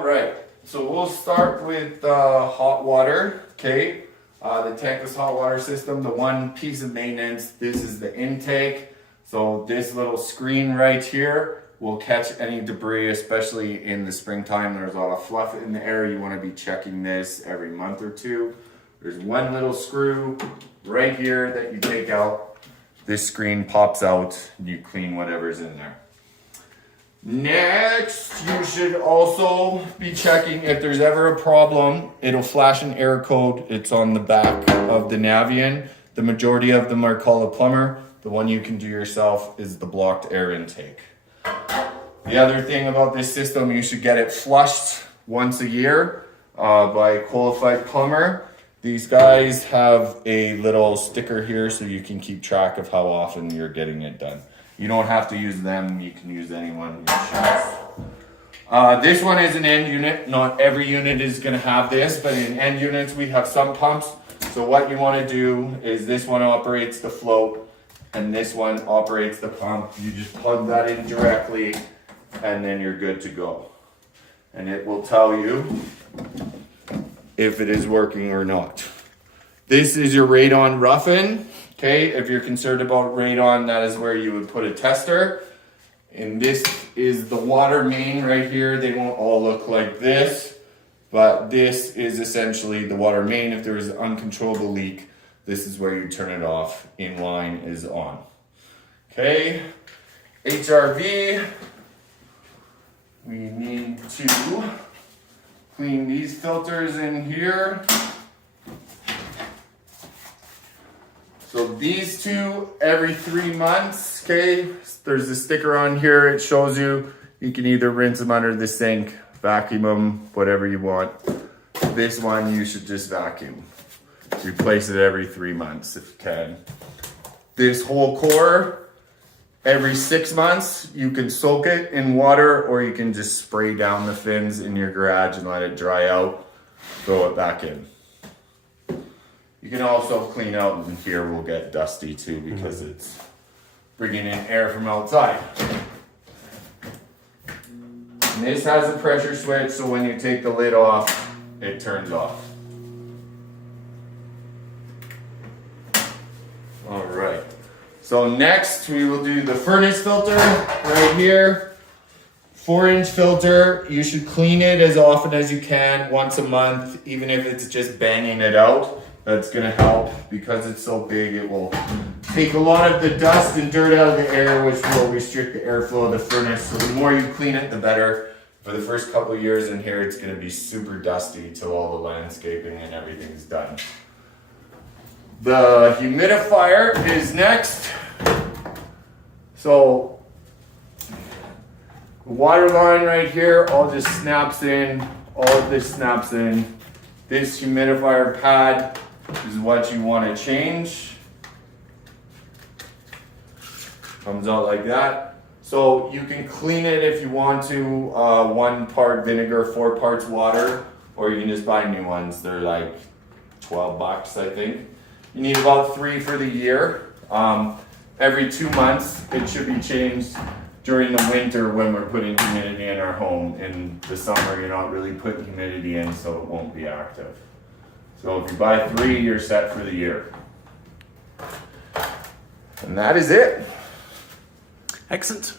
All right, so we'll start with hot water, okay? The tankless hot water system, the one piece of maintenance, this is the intake. So this little screen right here will catch any debris, especially in the springtime. There's a lot of fluff in the air. You want to be checking this every month or two. There's one little screw right here that you take out. This screen pops out and you clean whatever's in there. Next, you should also be checking if there's ever a problem. It'll flash an error code. It's on the back of the Navien. The majority of them are called a plumber. The one you can do yourself is the blocked air intake. The other thing about this system, you should get it flushed once a year by a qualified plumber. These guys have a little sticker here so you can keep track of how often you're getting it done. You don't have to use them, you can use anyone you choose. This one is an end unit. Not every unit is going to have this, but in end units we have some pumps. So what you want to do is this one operates the float and this one operates the pump. You just plug that in directly and then you're good to go. And it will tell you if it is working or not. This is your radon rough-in. Okay, if you're concerned about radon, that is where you would put a tester. And this is the water main right here. They won't all look like this, but this is essentially the water main. If there is an uncontrollable leak, this is where you turn it off. Inline is on. Okay, HRV. We need to clean these filters in here. So these two every 3 months, okay? There's a sticker on here. It shows you can either rinse them under the sink, vacuum them, whatever you want. This one you should just vacuum. Replace it every 3 months if you can. This whole core, every 6 months, you can soak it in water or you can just spray down the fins in your garage and let it dry out. Throw it back in. You can also clean out, and here will get dusty too because it's bringing in air from outside. And this has a pressure switch, so when you take the lid off, it turns off. All right. So next we will do the furnace filter right here. 4-inch filter. You should clean it as often as you can, once a month, even if it's just banging it out. That's going to help because it's so big. It will take a lot of the dust and dirt out of the air, which will restrict the airflow of the furnace. So the more you clean it, the better. For the first couple of years in here, it's going to be super dusty till all the landscaping and everything's done. The humidifier is next. So the water line right here all just snaps in. All of this snaps in. This humidifier pad is what you want to change. Comes out like that. So you can clean it if you want to, 1 part vinegar, 4 parts water, or you can just buy new ones. They're like 12 bucks, I think. You need about 3 for the year. Every 2 months, it should be changed during the winter when we're putting humidity in our home. In the summer, you're not really putting humidity in, so it won't be active. So if you buy 3, you're set for the year. And that is it. Excellent.